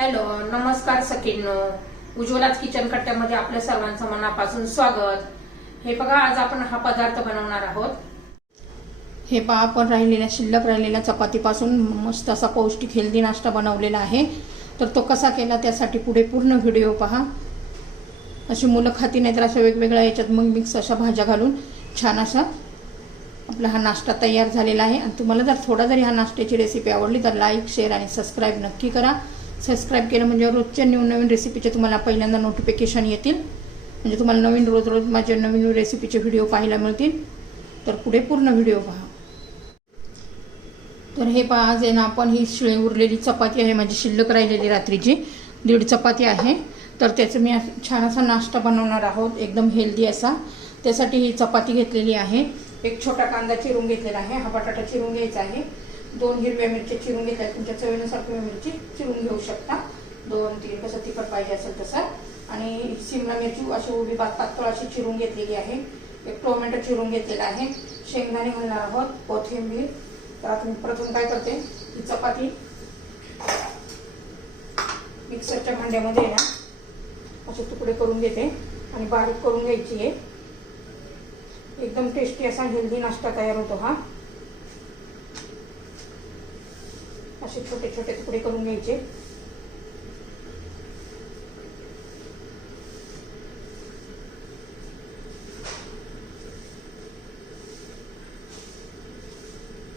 Hello, नमस्कार सखींनो. उज्ज्वलाच kitchen कट्ट्यामध्ये आपल्या सर्वांचं मनापासून स्वागत. हे बघा, आज आपण हा पदार्थ बनवणार आहोत. हे पहा, आपण शिल्लक राहिलेल्या चपातीपासून मस्त असा पौष्टिक हेल्दी नाश्ता बनवलेला आहे. तर तो कसा केला त्यासाठी पुढे पूर्ण व्हिडिओ पहा. अशी मुलं खाती नाही तर अशा वेगवेगळ्या याच्यात मग मिक्स अशा भाज्या घालून छान असा आपला हा नाश्ता तयार झालेला आहे. आणि तुम्हाला जर थोडा जरी हा नाश्त्याची रेसिपी आवडली तर लाईक, शेअर आणि सबस्क्राईब नक्की करा. सबस्क्राईब केलं म्हणजे रोजच्या नवीन रेसिपीचे तुम्हाला पहिल्यांदा नोटिफिकेशन येतील. म्हणजे तुम्हाला रोज माझे नवीन रेसिपीचे व्हिडिओ पाहायला मिळतील. तर पुढे पूर्ण व्हिडिओ पहा. तर हे पहा, आज आहे ना आपण ही शिळी उरलेली चपाती आहे, माझी शिल्लक राहिलेली रात्रीची 1.5 चपाती आहे. तर त्याचं मी छान असा नाश्ता बनवणार आहोत, एकदम हेल्दी असा. त्यासाठी ही चपाती घेतलेली आहे. एक छोटा कांदा चिरून घेतलेला आहे. हा बटाटा चिरून घ्यायचा आहे. 2 हिरव्या मिरच्या चिरून घेतल्या. तुमच्या चवीनुसार तुम्ही मिरची चिरून घेऊ शकता. 2-3 कसं तिखट पाहिजे असेल तसं. आणि शिमला मिरची अशी उभी पातळ अशी चिरून घेतलेली आहे. एक टोमॅटो चिरून घेतलेला आहे. शेंगदाणे घालणार आहोत, कोथिंबीर. तर आता मी प्रथम काय करते, ही चपाती मिक्सरच्या भांड्यामध्ये आहे ना असे तुकडे करून घेते आणि बारीक करून घ्यायची आहे. एकदम टेस्टी असा हेल्दी नाश्ता तयार होतो हा. असे छोटे छोटे तुकडे करून घ्यायचे.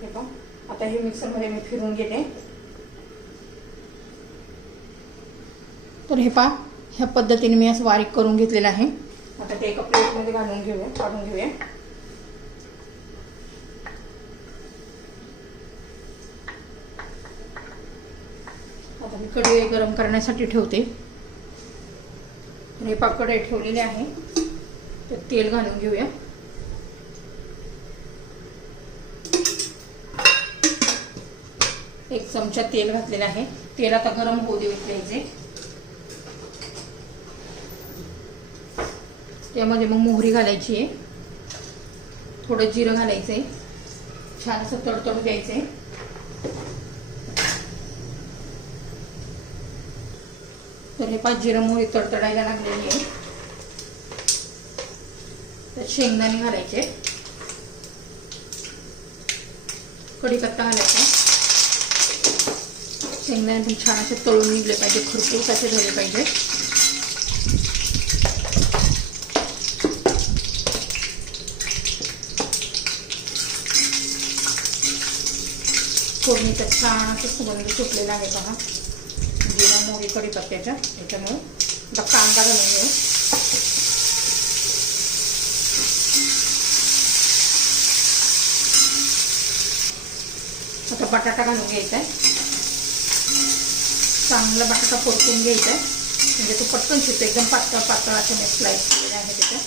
हे पहा, आता हे मिक्सरमध्ये मी फिरवून घेते. तर हे पहा, ह्या पद्धतीने मी असं बारीक करून घेतलेलं आहे. आता ते एका प्लेटमध्ये काढून घेऊया. आता मी कढई गरम करण्यासाठी ठेवते. हे पहा, कढई ठेवलेले आहे. तर तेल घालून घेऊया. एक चमचा तेल घातलेला आहे. तेल आता गरम होऊ द्यायचे. त्यामध्ये मग मोहरी घालायची आहे, थोडं जिरं घालायचं आहे. छान असं तडतडू द्यायचं आहे. तर हे 5 जिरं मोहरी तडतडायला लागलेली आहे. तर शेंगदाणे घालायचे, कढीपत्ता घालायचा. शेंगदाणे पण छान असे तळून निघले पाहिजे, खरपूस असे झाले पाहिजे. फोडणीचा छान असं सुगंध सुटलेला आहे पहा, जिरा मोहरी कढीपत्त्याच्या. याच्यामुळे आता कांदा घालून घेऊ. आता बटाटा घालून घ्यायचा आहे. चांगला बटाटा परतून घ्यायचा आहे, म्हणजे तो पटकन शिजतो. एकदम पातळ असे मी स्लाइस केलेले आहे त्याच्या.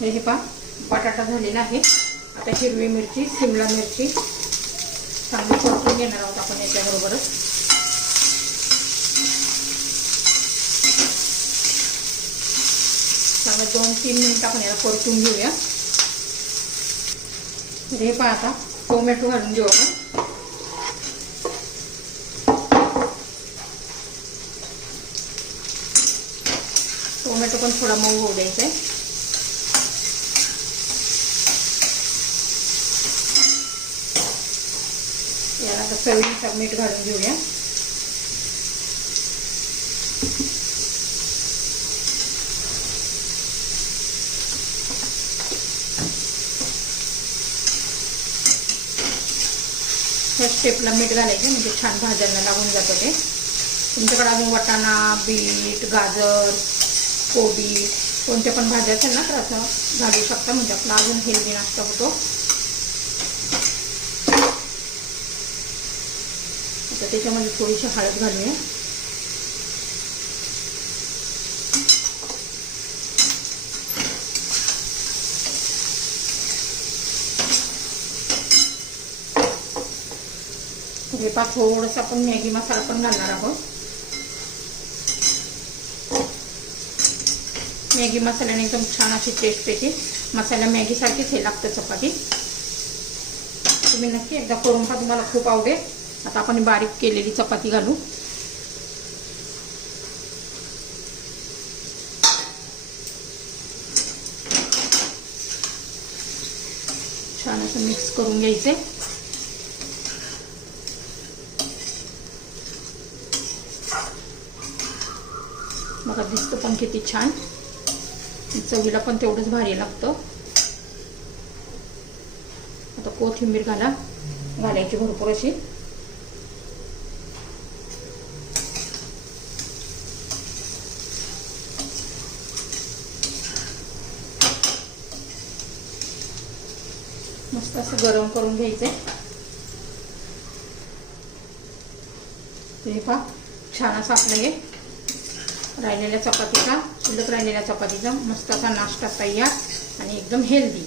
हे पहा, बटाटा झालेला आहे. आता हिरवी मिरची, शिमला मिरची चांगली परतून घेणार आहोत आपण याच्याबरोबरच. चांगलं 2-3 मिनिट आपण याला परतून घेऊया. हे पहा, आता टोमॅटो घालून घेऊ आपण. टोमॅटो पण थोडा मऊ होऊ द्यायचा आहे. याला आता चवीनुसार मीठ घालून घेऊया. ह्या स्टेपला मीठ घालायचे, म्हणजे छान भाज्यांना लागून जातं ते. तुमच्याकडे अजून वाटाणा, बीट, गाजर, कोबी कोणत्या पण भाज्या असेल ना तर असं घालू शकता, म्हणजे आपला अजून हेल्दी नाश्ता होतो. आता त्याच्यामध्ये थोडीशी हळद घालूया. हे पहा, थोडंसं आपण मॅगी मसाला पण घालणार आहोत. मॅगी मसाल्याने एकदम छान अशी टेस्ट येते. मसाला मॅगीसारखीच हे लागतं चपाती. तुम्ही नक्की एकदा करून पहा, तुम्हाला खूप आवडेल. आता आपण बारीक केलेली चपाती घालू. छान असं मिक्स करून घ्यायचे. बघा दिसतं पण किती छान, चवीला पण तेवढंच भारी लागतं. आता कोथिंबीर घालायची भरपूर अशी. मस्त असं गरम करून घ्यायचंय. हे पहा छान असं आपलं हे शिल्लक राहिलेल्या चपातीचा मस्त असा नाश्ता तयार आणि एकदम हेल्दी.